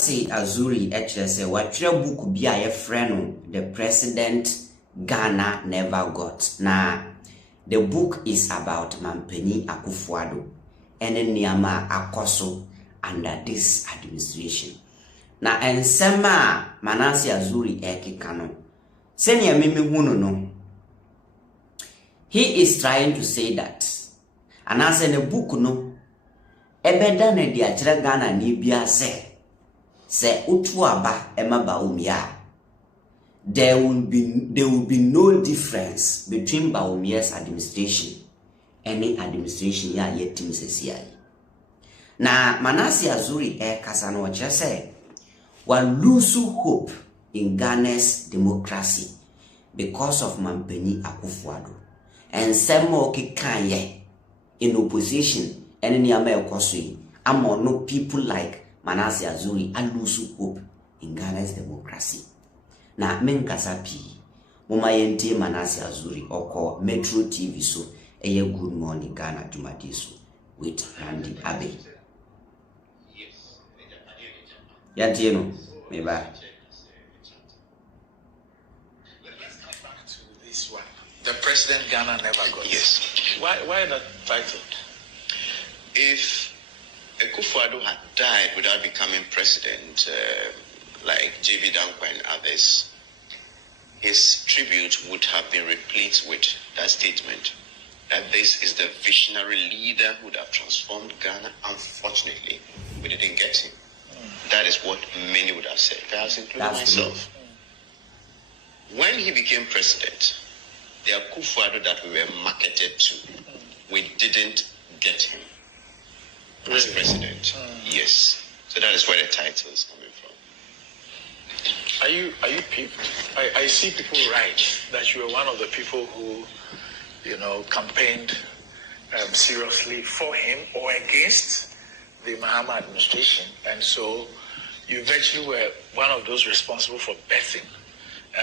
Manasseh Azure actually said what book be a friend the president Ghana never got. Now the book is about Mampeni Akufo Addo and Niyama Akoso under this administration. Now and Sema Manasseh Azure ekikano. Senya mimi hunu no. He is trying to say that and as in a book no ebeda na di achire Ghana ni bia se utu aba ema Bawumia, there will be no difference between Bawumia's administration and any administration ya yetim sesi. Na Manasseh Azure kasa no che say one lose hope in Ghana's democracy because of Mampeni Akufo Addo and some more kanye in opposition and in the among no people like Manasseh Azure and lose hope in Ghana's democracy. Na menkasa pi muma yente Manasseh Azure oko Metro TV so eye Good Morning Ghana Jumadi so with Randy Abbey. Yante no me ba. Let's come back to this one. The president Ghana never got. Yes. Why that title? If Akufo Addo had died without becoming president, like J.B. Dankwa and others, his tribute would have been replete with that statement that this is the visionary leader who would have transformed Ghana. Unfortunately, we didn't get him. That is what many would have said, perhaps including myself. When he became president, the Akufo Addo that we were marketed to, we didn't get him as president. Yes. So that is where the title is coming from. Are you people? I see people write that you were one of the people who, campaigned seriously for him or against the Mahama administration, and so you virtually were one of those responsible for birthing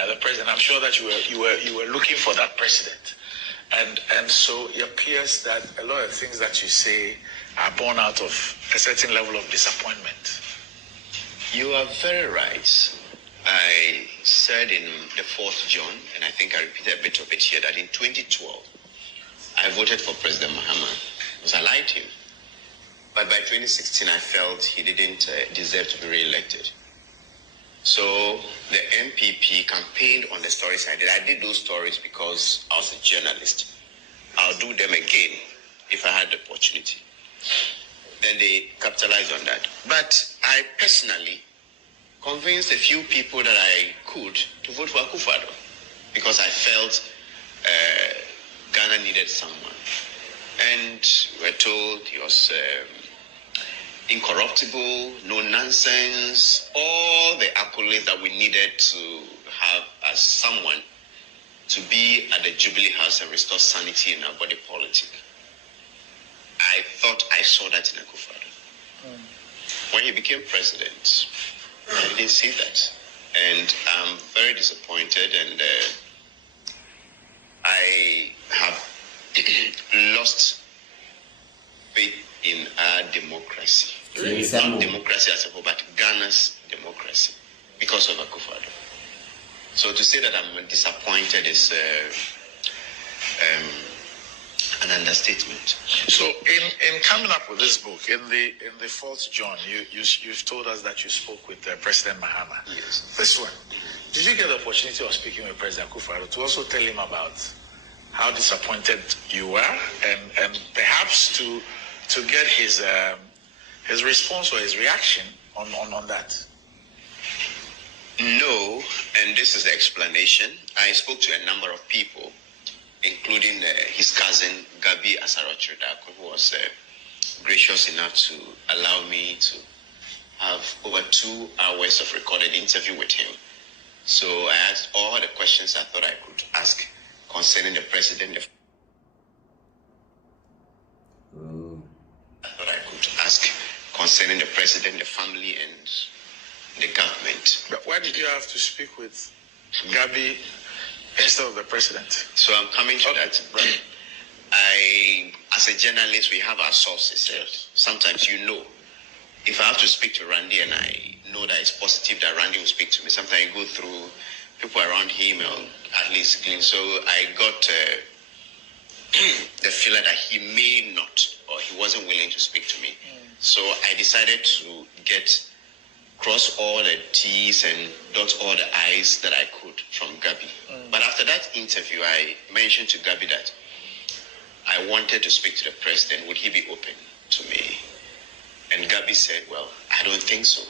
the president. I'm sure that you were looking for that president, and so it appears that a lot of things that you say are born out of a certain level of disappointment. You are very right. I said in the 4th John, and I think I repeated a bit of it here, that in 2012, I voted for President Mahama because I liked him. But by 2016, I felt he didn't deserve to be re-elected. So the MPP campaigned on the stories I did. I did those stories because I was a journalist. I'll do them again if I had the opportunity. Then they capitalized on that. But I personally convinced a few people that I could to vote for Akufo Addo because I felt Ghana needed someone. And we're told he was incorruptible, no nonsense, all the accolades that we needed to have as someone to be at the Jubilee House and restore sanity in our body politic. I thought I saw that in Akufo Addo. When he became president, I didn't see that. And I'm very disappointed, and I have lost faith in our democracy. Really? Not democracy as a whole, but Ghana's democracy because of Akufo Addo. So to say that I'm disappointed is an understatement. So in coming up with this book, in the 4th John, you've told us that you spoke with President Mahama. Yes. This one, did you get the opportunity of speaking with President Akufo Addo to also tell him about how disappointed you were and perhaps to get his response or his reaction on that? No, and this is the explanation. I spoke to a number of people, including his cousin Gabby, who was gracious enough to allow me to have over 2 hours of recorded interview with him. So I asked all the questions I thought I could ask concerning the president. I thought I could ask concerning the president, the family, and the government. But why did you have to speak with Gabby instead of the president? So I'm coming to that. Right. As a journalist, we have our sources. Yes. Sometimes if I have to speak to Randy and I know that it's positive that Randy will speak to me, sometimes I go through people around him or at least clean. So I got the feeling that he may not, or he wasn't willing to speak to me. So I decided to cross all the T's and dot all the I's that I could from Gabby. But after that interview, I mentioned to Gabby that I wanted to speak to the president. Would he be open to me? And Gabby said, well, I don't think so.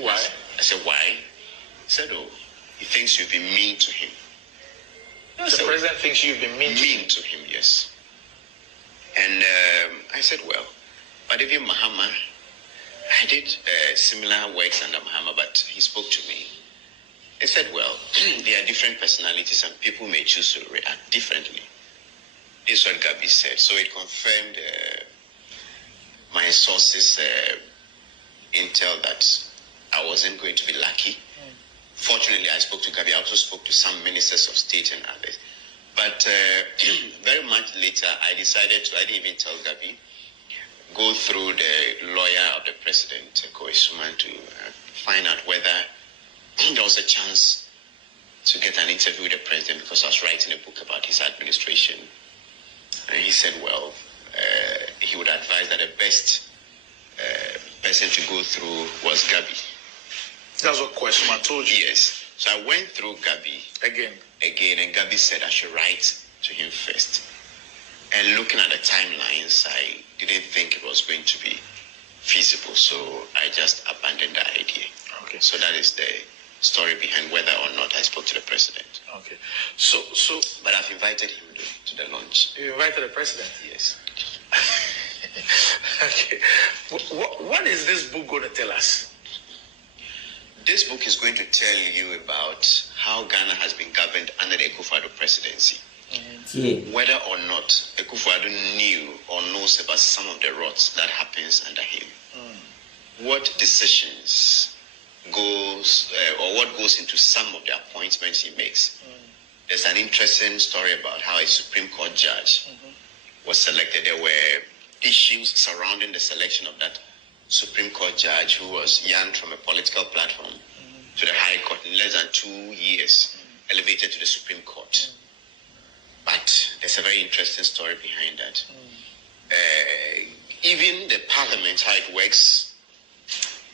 Why? I said, why? He said, oh, he thinks you've been mean to him. The president thinks you've been mean to him, yes. And I said, well, but even Mahama, I did similar works under Mahama, but he spoke to me. He said, well, there are different personalities and people may choose to react differently. This is what Gabby said. So it confirmed my sources' intel that I wasn't going to be lucky. Fortunately, I spoke to Gabby. I also spoke to some ministers of state and others. But very much later, I didn't even tell Gabby, go through the lawyer of the president, Koisuman, to find out whether there was a chance to get an interview with the president, because I was writing a book about his administration. And he said, well, he would advise that the best person to go through was Gabby. That's what Koisuman told you? Yes. So I went through Gabby. Again, and Gabby said I should write to him first. And looking at the timelines, I didn't think it was going to be feasible, so I just abandoned the idea. Okay. So that is the story behind whether or not I spoke to the president. Okay. So. But I've invited him to the lunch. You invited the president? Yes. Okay. What is this book going to tell us? This book is going to tell you about how Ghana has been governed under the Akufo Addo presidency. Whether or not Akufo Addo knew or knows about some of the rots that happens under him. What decisions what goes into some of the appointments he makes. There's an interesting story about how a Supreme Court judge was selected. There were issues surrounding the selection of that Supreme Court judge who was young from a political platform to the High Court in less than 2 years, elevated to the Supreme Court. But there's a very interesting story behind that. Even the parliament, how it works,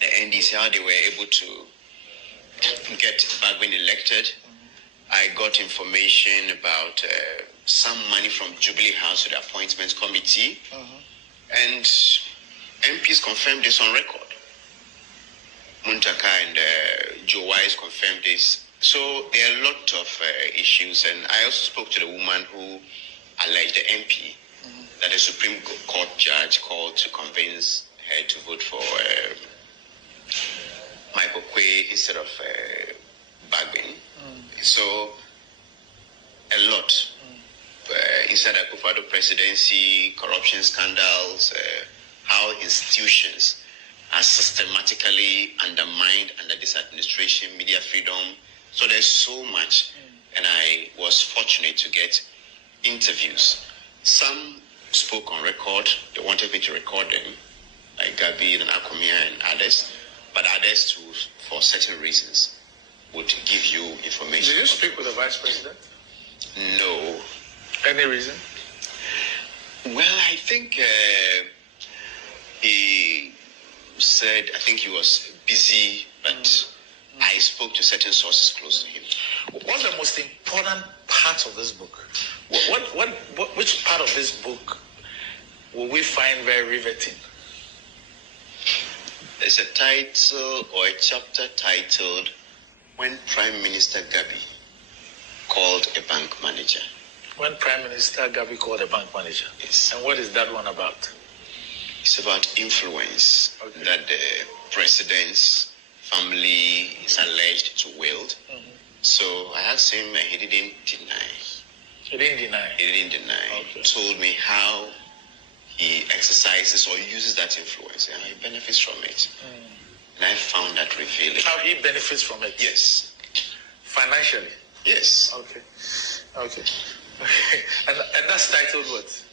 the NDC, how they were able to get Bawumia elected. I got information about some money from Jubilee House to the Appointments Committee. And MPs confirmed this on record. Muntaka and Joe Wise confirmed this. So there are a lot of issues, and I also spoke to the woman who alleged, the MP, that the Supreme Court judge called to convince her to vote for Michael Quay instead of Bawumia. So a lot. Inside the Akufo Addo presidency, corruption scandals, how institutions are systematically undermined under this administration, media freedom. So there's so much, and I was fortunate to get interviews. Some spoke on record. They wanted me to record them, like Gabby and Bawumia and others, but others too, for certain reasons, would give you information. Did you speak with the vice president? No. Any reason? Well, I think he said, I think he was busy, but I spoke to certain sources close to him. What's the most important part of this book? Which part of this book will we find very riveting? There's a title or a chapter titled When Prime Minister Gabby Called a Bank Manager. When Prime Minister Gabby called a bank manager? Yes. And what is that one about? It's about influence that the president's family is alleged to wield. So I asked him, and he didn't deny. He didn't deny? He didn't deny. Okay. He told me how he exercises or uses that influence and how he benefits from it. And I found that revealing. How he benefits from it? Yes. Financially? Yes. Okay. And that's titled what?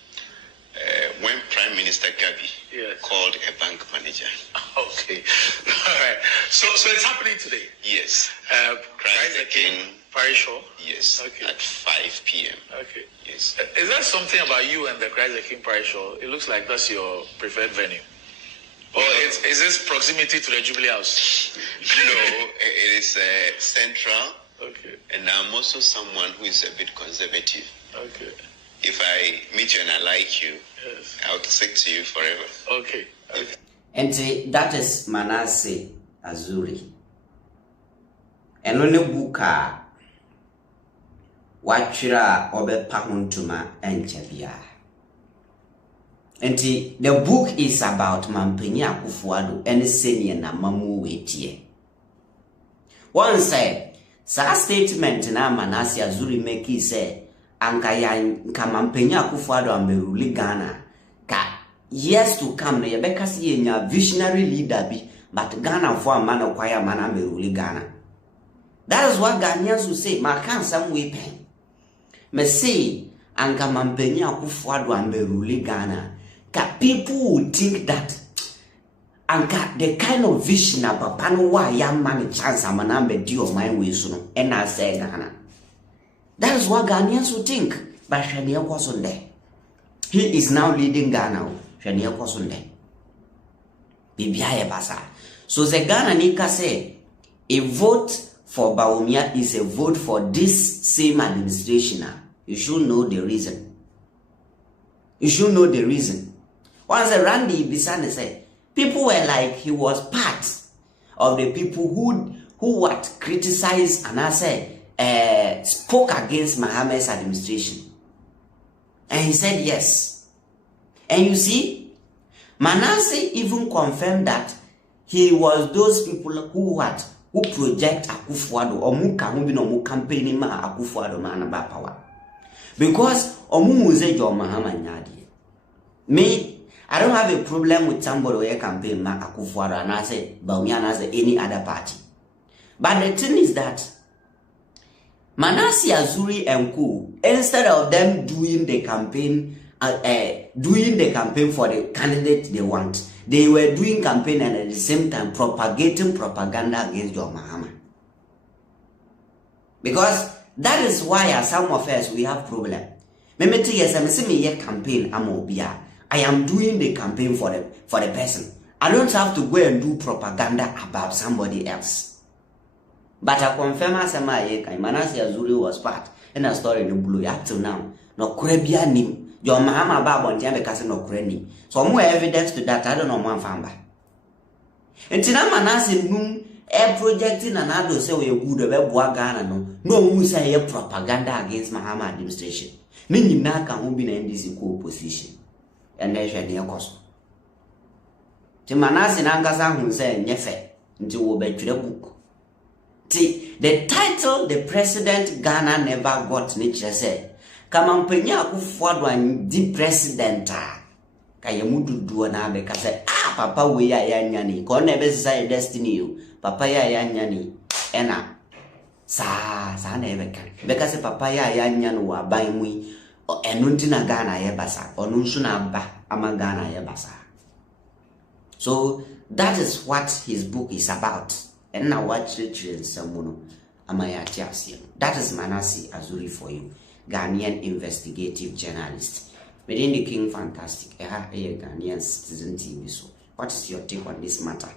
When Prime Prime Minister Gabby called a bank manager. Okay. All right. So it's happening today? Yes. Christ the King Parish Hall? Yes. Okay. At 5 p.m. Okay. Yes. Is there something about you and the Christ the King Parish Hall? It looks like that's your preferred venue. Or is this proximity to the Jubilee House? No, it is central. Okay. And I'm also someone who is a bit conservative. Okay. If I meet you and I like you, yes, I'll stick to you forever. Okay. Okay. And that is Manasseh Azure. And on the book, Wachira Obe Pahuntuma and Chabia. And the book is about Mampenya Akufo Addo and senior na mamu wetie. One said, sa statement na Manasseh Azure make say, anka Mampenya Akufo Addo amberuli Ghana ka years to come na yebeka si nya visionary leader bi, but Ghana for a man acquire man amberuli Ghana. That is what Ghanaians will say. Ma can some way pen. Me say anka Mampenya Akufo Addo amberuli Ghana. People would think that and the kind of vision about papa why young man chance I'm an ambe deal my way soon and I say Ghana. That is what Ghanaians would think. But Shania wasn't there. He is now leading Ghana. Shania wasn't there. Bibiaye basa. So the Ghana Nika say a vote for Bawumia is a vote for this same administration. You should know the reason. You should know the reason. Once Randy Bisane said, people were like he was part of the people who what criticized and I said spoke against Mohammed's administration. And he said yes. And you see, Manasseh even confirmed that he was those people who project Akufo Addo or mu campaigning ma Akufo Addo man about power. Because omu muze jo Muhammad nyadi. Me, I don't have a problem with somebody who campaign ma Akufo Addo and I say Bawumia and I say any other party. But the thing is that Manasseh Azure and co, instead of them doing the campaign for the candidate they want, they were doing campaign and at the same time propagating propaganda against John Mahama. Because that is why as some of us we have problem. Campaign I am doing the campaign for the person. I don't have to go and do propaganda about somebody else. But I confirm as Manasseh Azure was part in a story in the blue up till now. No Krebia nim. Your Mahama Babon Jambekasi no Kreni. So more evidence to that, I don't know one famba. And Tina Manasseh Noom a projecting and Addo say we good about Ghana no musa here propaganda against Mahama administration. Nini na can be in this opposition. And then she near cost. Manasseh Nangasa who say Nefe until we bet to the book. See, the title the president Ghana never got nature said. Kamampenya Akufo Addo and the president kayemudu do na be ka say papa we ya nyani ko na be say destiny you papa ya nyani ena sa na be kan be ka say papa ya nyani wa ban mu enu ntina Ghana ye basa onu nso na ba ama Ghana ye basa. So that is what his book is about. And now watch it someone that is Manasseh Azure for you, Ghanaian investigative journalist within the King Fantastic Ghanaian citizen TV. So what is your take on this matter?